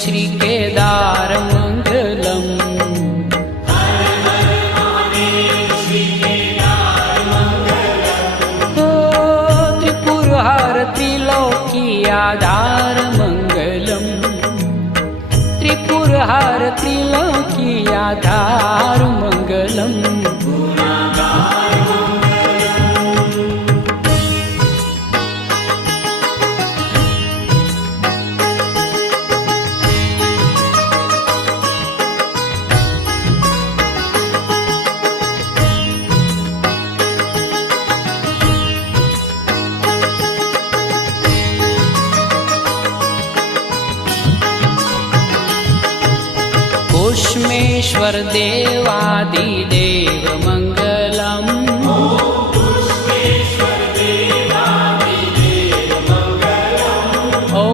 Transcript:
श्री केदार मंगलम। त्रिपुरहर त्रिलोकी आधार मंगलम। त्रिपुरहर त्रिलोकी आधार मंगलम। घोषमेश्वर देवादिदेव मंगलम।